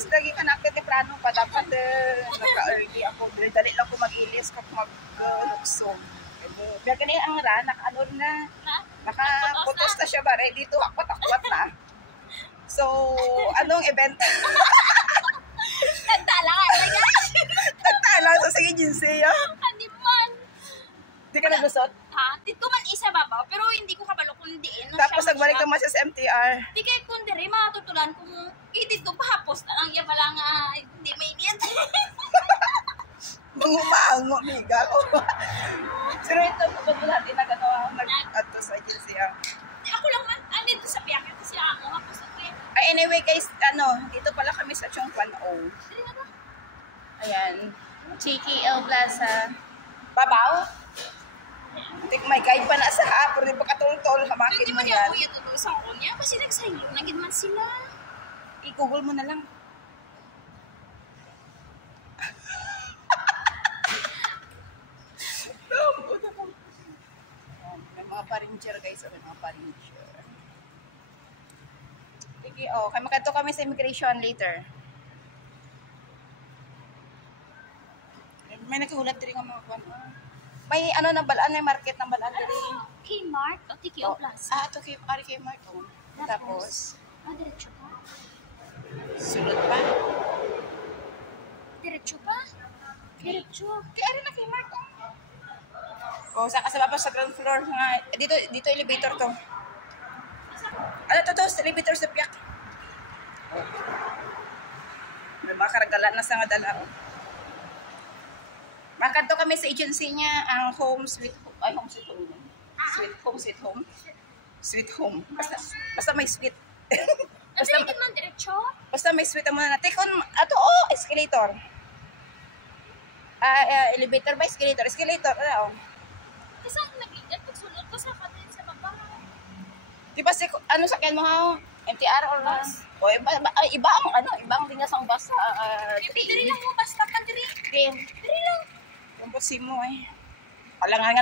ilis lagi ka nakit ni Prano pa. Dapat naka-early ako. Dali lang ko mag-ilis kung mag-luksong. Kaya ganyan ang ranak, ano na, nakaputos na siya ba? Ready to akwat-akwat na. So, anong event? Nagtalaan na guys. Nagtalaan sa sige, Jinsey. Hindi man. Hindi ka naglusot? Ha? Dito man isa babaw, pero hindi ko kabalo kundi. Tapos nagbalik naman siya sa MTR. Di kay kundi rin, matutulan kung dito pahapos na lang yan pala nga, hindi may idiot. Mangumaango, miga ko. Pero ito, kapag natin nagano nag-ato sa Jinsey. Ako lang man, dito sa Piakit kasi ako, hapos na ko yan. Anyway guys, dito pala kami sa Chongpan O. Ayan. Cheeky El Plaza. Babaw? May guide pa na sa hapon, di ba katultol, hamakin mo yan. Hindi mo niya totoo sa kunya, kasi nagsaylo, naging man sila. I-google mo na lang. May mga parincher guys, may mga parincher. Sige, kaya makato kami sa immigration later. May nagkulat din nga mga kwan. May na balaan, may market ng balaan din. Kmart o TKO Plaza. Ito Kmart. Tapos, diretso pa? sulod pa. Diretso pa? Diretso. Kaya rin na Kmart. Sa baba sa ground floor. Dito elevator to. Sa elevator sa Piak. May mga karagalan na sa nga dala. Makanto kami sa agency niya, ang Home Sweet Home. Ay, Home Sweet Home. Sweet Home. Sweet Home. Basta may sweet. Basta may sweet ang muna. Take on, escalator. Elevator ba? Escalator. Escalator. Kasi nag-igat, pagsunod ko sa katin sa baba. Di ba sakyan mo ha? MTR or bus? O iba ang lingas ang bus. Diri lang mo basta pa diri. Diri lang. Yung mo alangan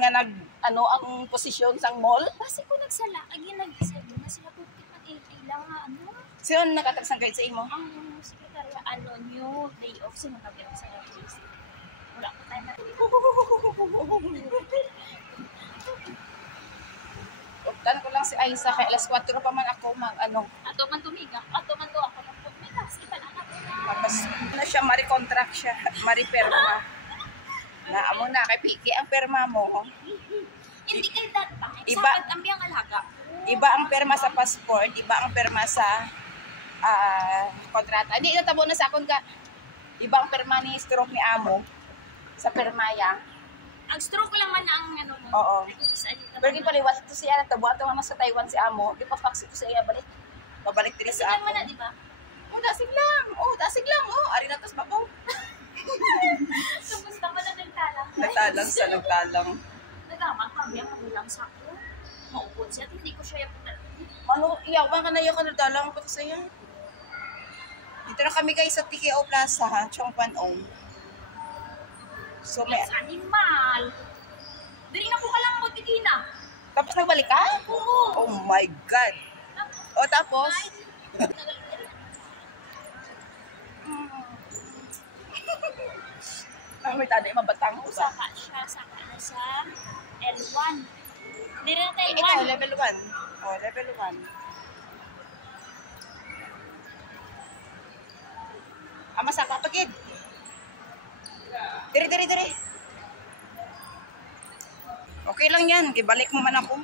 nga ang posisyon sang mall. Basi ko nagsala, nag-isip na sila pupit ng ilang Sino nakatagsang guide sa imo? Ang sekretarya, new day off, sino nag-ilang sa GC. Wala ko tayo na. Uptan ko lang si Aiza, kay alas 4 pa man ako Ato man tumiga, ato man to ako ng pumiga, kasi pananak ko na. Tapos siya, maricontract siya, mariperma. Amo na, kay Piki ang perma mo. Hindi kay dad pa, Iba, sakit ang biyang alaga. Iba ang perma sa passport, iba ang perma sa kontrata. Hindi, natabo na sa akon ka. Iba ang perma ni stroke ni Amo sa permaya. Ang stroke lang man ang mo. Oo. Pero di paliwas ito siya, natabo ato nga sa Taiwan si Amo, di pa fax ito sa iya, babalik diri sa ako. Kasi lang di ba? Dasig lang. Ari na tas babaw. Kumusta pa na nagtalang? Nagtalang. Nagaman kami ang magulang sa ako. Maupod siya, hindi ko siya yung Iyawan ka na nagtalang pa sa iya. Dito na kami guys sa TKO Plaza, Chongpan O. So, may animal. Dali na ko kalang mo, Tikina. Tapos nagbalik ka? Oo. Oh my God. Tapos? May taday mabatang ko ba? Saka na sa L1. Hindi na tayo Ikaw, level 1. Level 1. Masaka pagid. Diri. Okay lang yan. Gibalik mo man ako.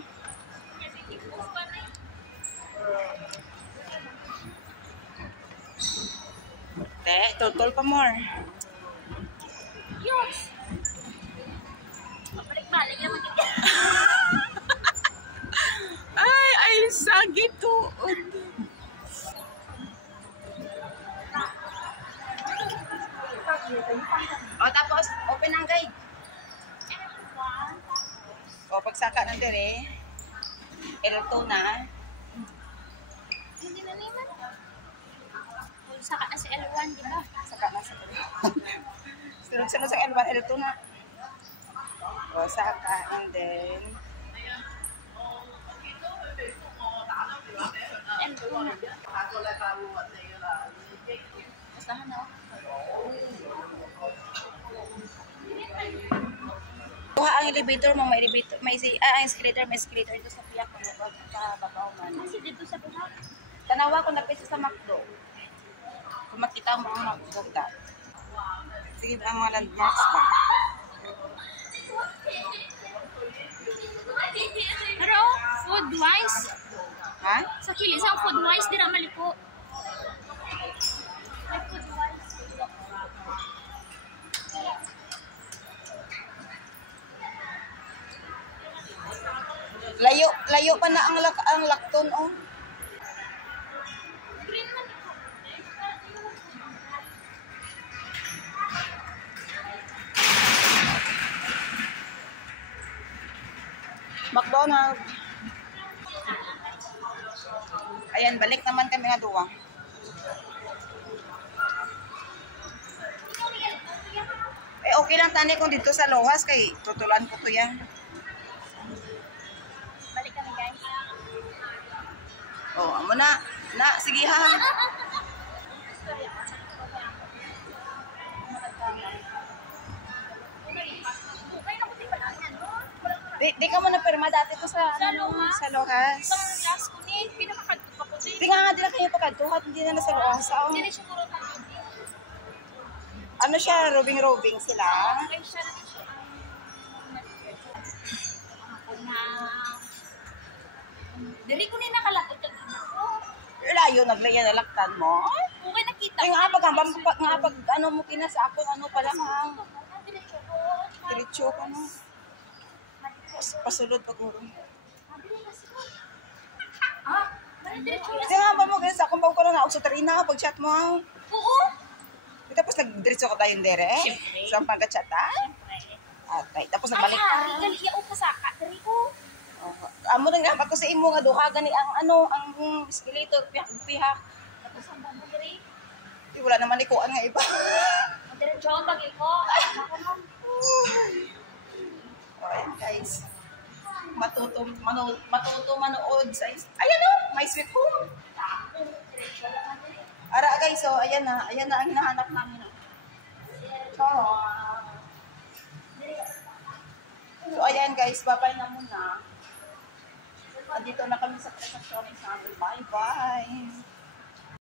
Tutol pa more. Yes. Mabalik-balik naman dito. Ay, sagit tuod. Tapos, open ang guide. Pagsaka ng dire, L2 na. Hindi na naman. Saka na si L1, di ba? Saka na sa sunod sa L1, L2 na. Saka, and then Pustahan na. Kuha ang elevator mo, may elevator, may escalator dito sa piyak ko sa babaw man. Kasi dito sa buhak. Tanawa ko na pisa sa McDo. Kung makita mo ang McDo ka. Sige, ang mga landmarks pa. Pero, food-wise, Ha? sa kilis ang food-wise, di na maliko. Ay, food-wise. Layo pa na ang lakton, oh. McDonald's. Ayan, balik naman kami nga duwa. Eh, okay lang tani kung dito sa Lohas kay tutulan ko to yan. Balik kami, guys. Oh, amo na. Na, sige ha. Di ka mo na pirma dati ko sa Lohas. Itong last ko ni, pinamakadto pa ko din. Di nga, di na kayo pagkaduhat, hindi na sa Lohas. Oh. Hindi na siya muro na yun. Ano siya, robing sila. Ay, siya na siya. Ako na. Dali ko na nakalakot ang ina ko. Layo, naglaya na laktan mo. Okay, nakita Ay nga, pag ano mo kina sa ako, ano pa lang ha. Diretso ko. Diretso ka no. Pasulod pag uro. Ah, diretso Kasi nga ba mo kaya sa akong bago ko na naog sa tarina, pag chat mo. Oo. Tapos nagdiretso ka tayong dere. Siyempre. Sa pagka-chat ha. Okay, tapos nagbalik Ay, ka. hari, gali iya o kasaka. Dari ko. Amo nang gapat ko sa imo nga duha gani ang ang escalator pihak. Tapos ang banda dari. Di wala naman ikuan nga iba. Diretso ang bagi ko. Ako ma'am. Ayan guys. Matuto manood sa ayan oh, my sweet home. Ara guys, so ayan na ang hinahanap namin. So ayan guys, bye-bye na muna. Dito na kami sa transaction sa amin. Bye-bye.